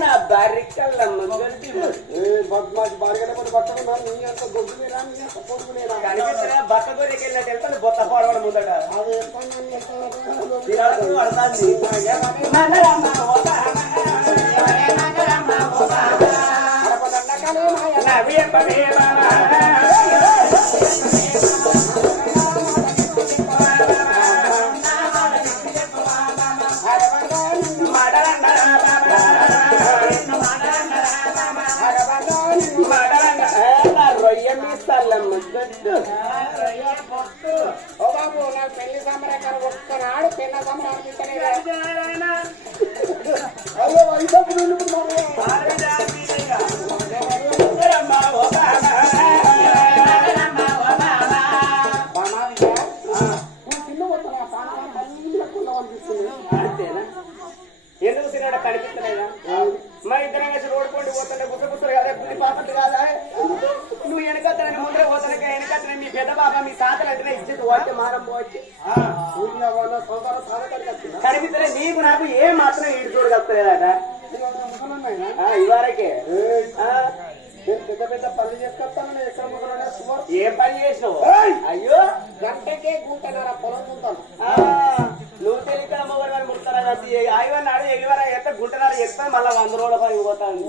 నా బరికల్లమ్మ బద్మాసి బాడిగల పడి పట్టడం నీ అంత గొడ్డునేరా నీ అంత పొడుగునేరా కనిపించిన బక్క గొర్రెకి వెళ్ళినట్టు వెళ్తాను బొత్త పోవడం ముందట అది ఓ బాబు నాకు పెళ్లి సంబరాలు ఒక్కనాడు పెళ్లి సంబరాలు అయ్యో వైసప్పుడు ఎందుకు సినిమా కనిపిస్తలేదా మా ఇద్దరం కలిసి రోడ్డు పోటీ పోతుంటే గుసగుసలు కాదా గుడి పాపట్టు కాదా నువ్వు వెనకత్తనని ముందర పోతానక వెనకత్తన మీ పెద్ద బాబా మీ తాతలు అంటే ఇచ్చేది పోతే మారం పోవచ్చు కనిపిస్తలే నీకు నాకు ఏ మాత్రం ఈడు చూడగలుగుతలేదట ఇవరకే పెద్ద పెద్ద పనులు చేసుకొస్తాను ఎక్కడ ముగ్గురు సుమారు ఏ పని చేసినావు అయ్యో గంటకే గుంటన్నర పొలం ఉంటాను నువ్వు తెలియక మొగలు కానీ ముడతారా ఐవన్ నాడు ఎగివర ఎత్త గుంటన్నర ఎత్తా మళ్ళా 100 రోజుల పని పోతాను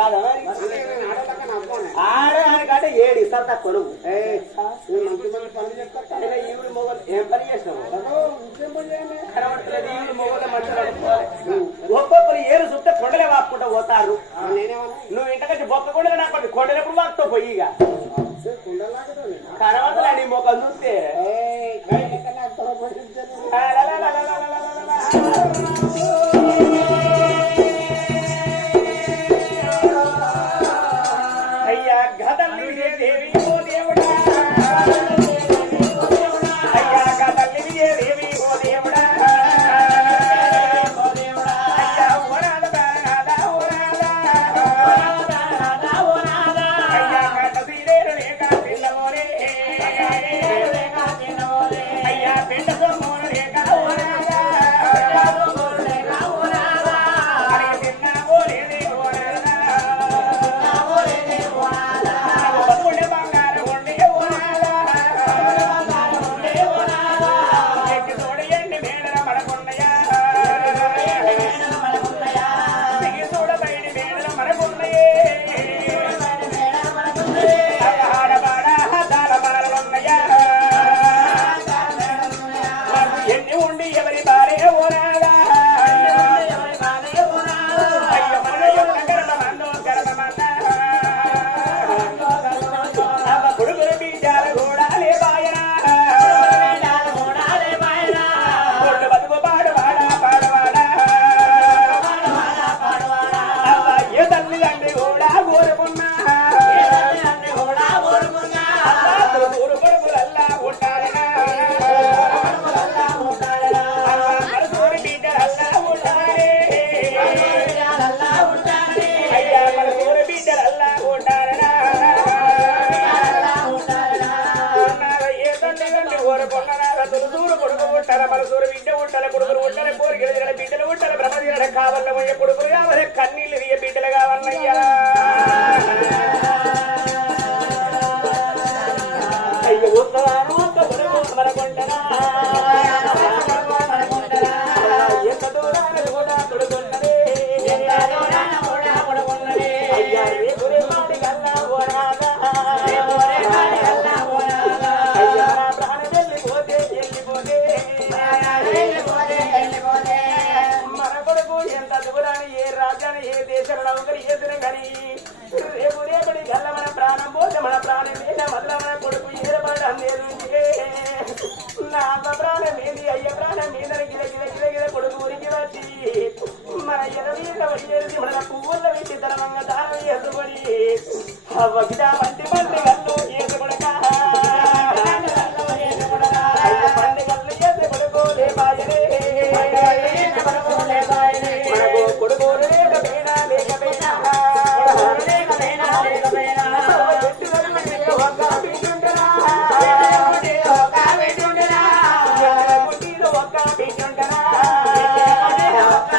కాదా ఆడడానికంటే 7 ఇస్తారు తక్కువ నువ్వు మంచి మంచి పనులు చెప్తా ఈవిడ మొగలు ఏం పని చేసినావు కనబడలేదు ఈవిడ మొగలు మంచిగా ఒక్కొక్కరు ఏరు చుట్టే కొండలే వాపుకుంటా పోతారు నువ్వు ఇంటకొచ్చి బొక్క కొండలే నాకు కొండలు ఎప్పుడు వాకుతావు పోయిగా కనబడలే నీ మొక్కలు చూస్తే అయ్యా గదల్లి దేవి ఓ దేవుడా అయ్యా గదల్లి దేవి ఓ దేవుడా అయ్యా ఓనాదా అయ్యా కదీరేరు లేక పిల్లమోరే అయ్యా పిండ సోమోరు లేక ఓనాదా కన్నీళ్ళు తీయ బిడ్డలు కావాలయ్యా అయ్యో మరకొంటనా ఎంత దూరాలు కూడా కొడుకున్నదే అయ్యా రేపురే మాటి కన్నా ఓనాదా అయ్యా నా ప్రాణం వెళ్ళిపోతే మన కొడుకు ఎంత దూరాన్ని ఏ రాజ్యాన్ని ఏ దేశంలో ఒకరు చేసిన కానీ రేపటి గల్ల మన ప్రాణం పోతే మన ప్రాణం మీద మళ్ళా మన కొడుకు ఏర్పడడం లేదు నా అమ్మ ప్రాణం ఏంది అయ్య ప్రాణం మీద గిల గిల గిల గిల కొడుకు ఊరికి వచ్చి మన ఎదవీగా వచ్చేసి మన పువ్వుల పెట్టి తనమంగా దానం చేసుకొని అవ్వగిట పంటి పండి గల్లు చేసుకొడక పండి గల్లు చేసి కొడుకోలే బాయనే మనకు కొడుకోలు లేకపోయినా లేకపోయినా ఒక్క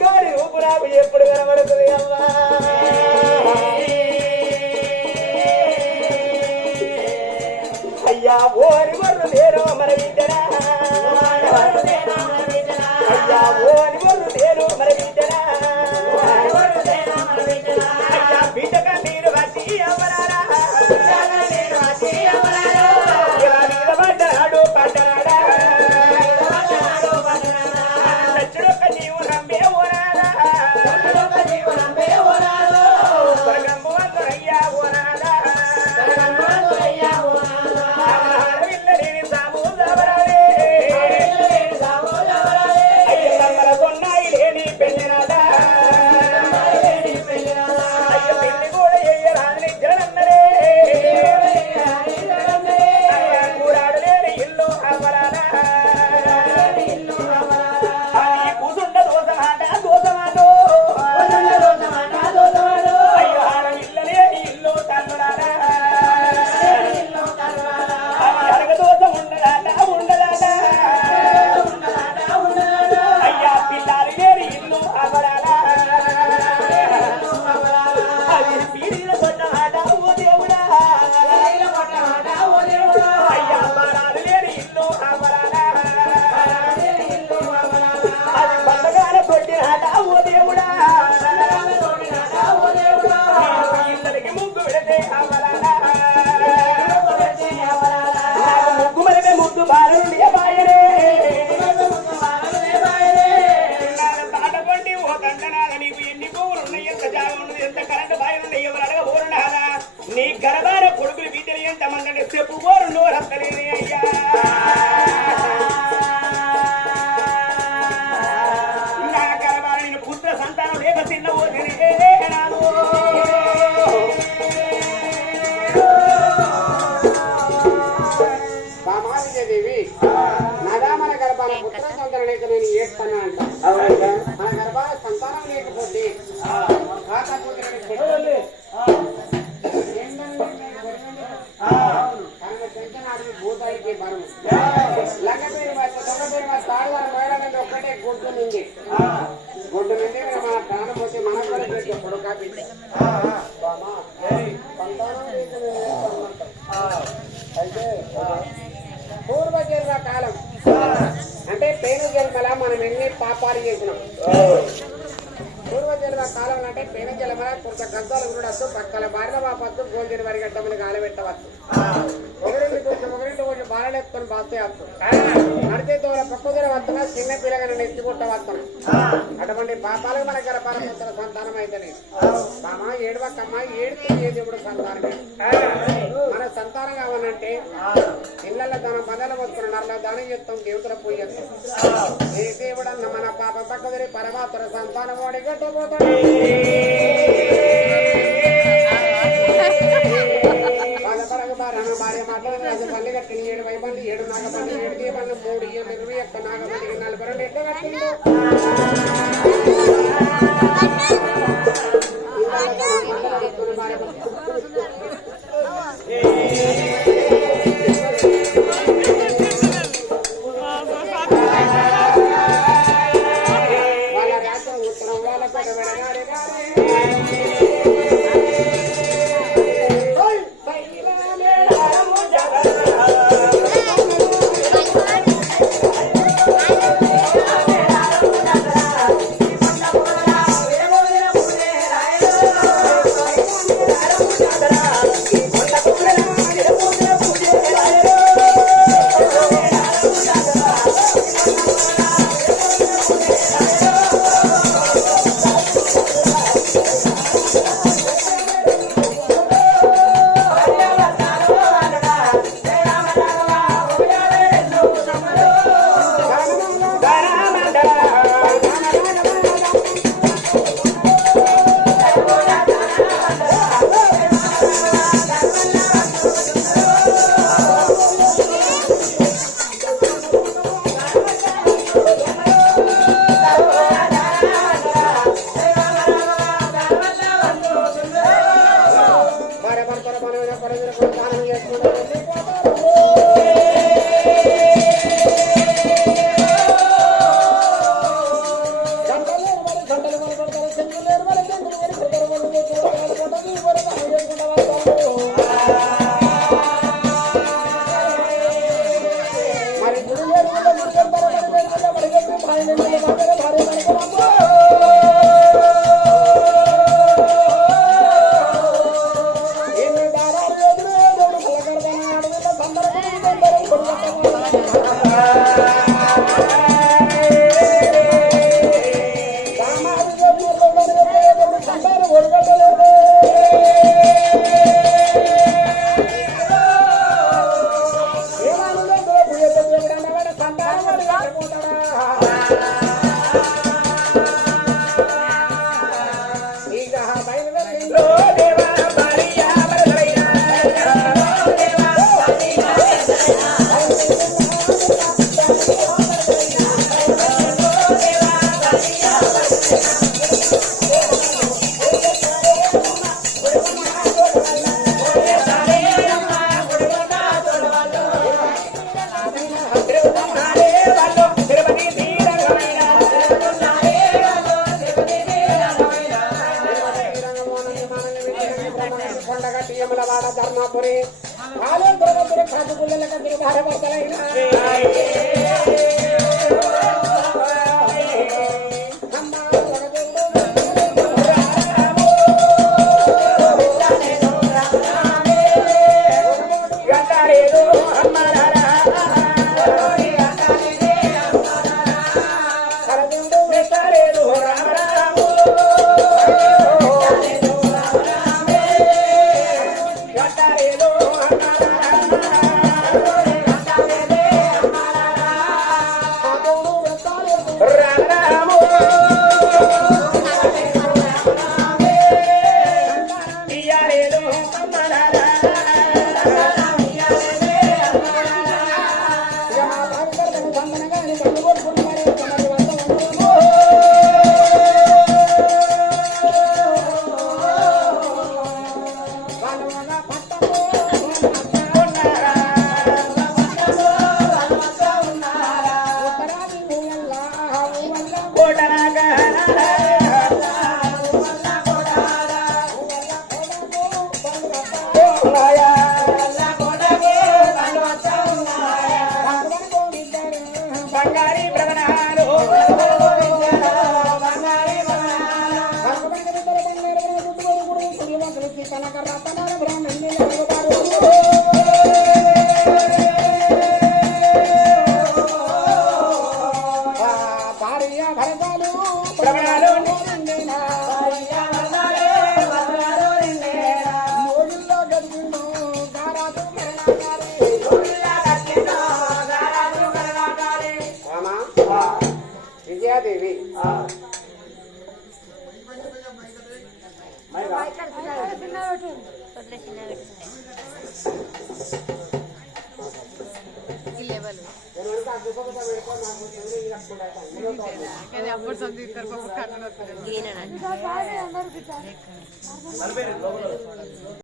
బంగారు రూపు నాకు ఎప్పుడు కనబడుతుంది అమ్మా అయ్యా ఓరి వర్రు లేరు మన బిడ్డరా అయ్యా ఓరి వర్రు లేరు మన బిడ్డరా అయ్యా బిడ్డగా మీరు వచ్చి అవ్వరారా ఇలా నిలబడ్డాడు పడ్డాడా సచ్చుడొక్క నీవు రంబే ఓరాడా స్వర్గంబు వందరయ్యా ఓరాడా ఆడవిల్లలేని సాము జాబరాడే అయ్య కమ్మల కొన్నాయి లేని పెళ్ళినాడా అయ్య పెళ్లి కూడా ఎయ్యరాని జనన్నరే కూరాడు లేని ఇల్లు అమరాడా అది కూసుండ దోసమాట దోసమాటో అయ్యో ఆడవిల్ల లేని ఇల్లు తన్నురాడా అది అరగదోస ఉండదాట ఉండదాట అయ్యా పిల్లారి లేని ఇల్లు అమరాడా అది పీరిల కొట్టమాట ఓ దేవుడా అయ్యా బాణాలు లేని ఇల్లు అమరాడా అది పండగాల కొట్టినాట ఓ దేవుడా ఇల్లరికి ముగ్గు పెడితే అమరాడా నాకు ముగ్గు మరిపే ముద్దు బాలుండి బాయరే నాకు తాటపండి ఓ దండనాల నీకు ఎన్ని పువ్వులు ఉన్నాయి ఎంత జాగం ఉన్నది ఎంత కరెంటు బాయలు ఉన్నాయి ఎవరు అడగబోరున్నారా నీ గర్భాన కొడుకులు బిడ్డలు ఎంతమంది అంటే చెప్పుకోరు నోరు హస్తలేని అయ్యా నా గర్భాన నేను పుత్ర సంతానం లేక చిన్న ఓదినే నాను బామాదేవి నదా మన గర్భాన పుత్ర సంతానం లేక నేను ఏడ్తానా అంట మన గర్భాన సంతానం లేకపోతే ఖాతా పుత్రుడిని పెట్టండి భూతాయికి బరువు లగ్గ పేరు దొంగ పేరు తాళ్ళ మేడం ఒక్కటే గుడ్డు నుండి మన ప్రాణం వచ్చి మన కూడా ఎప్పుడు కాపీ అయితే పూర్వజన్మ కాలం అంటే పేరు జన్మల మనం ఎన్ని పాపాలు చేసినాం పూర్వజన్మ కాలం అంటే పేరు జన్మల కొంత గద్దాలు ఉండవచ్చు పక్కల భార్య పాపత్తు గోల్జన్ వరిగట్టమని గాలబెట్టవచ్చు ఒకరింటి కొంచెం బాలెత్తుకొని బాస్తే వస్తు నడితే తోల పక్కదూర వస్తున్నా చిన్న పిల్లగా ఎత్తుకుంటా అటువంటి పాపాలకు మన గర్భాల సంతానం అయితే మామ ఏడువక్కమ్మ ఏడుతూ ఏ దేవుడు సంతానమే మన సంతానం కావాలంటే ఇళ్ళ దానం బదల వస్తున్న నర్ల దానం చేస్తాం దేవతల పూజ చేస్తాం ఏ దేవుడు అన్న మన పాప పక్కదూరి పరమాత్మ సంతానం వాడి గట్టపోతాడు భార్య మాట్లాడదు పల్లి కట్టిన 7 వైబండి 7 నాగబండి 7 దీపాలు 3 21 నాగబండి 42 ఎట్లా కట్టిందో వాళ్ళ రాజ్యం ఉత్తరం వాళ్ళ వాడ ధర్మాపురి ఆలయ గురువంతుడు కాదు గుళ్ళక భారభర్తలైన విజయాదేవి అప్పుడు సందీప్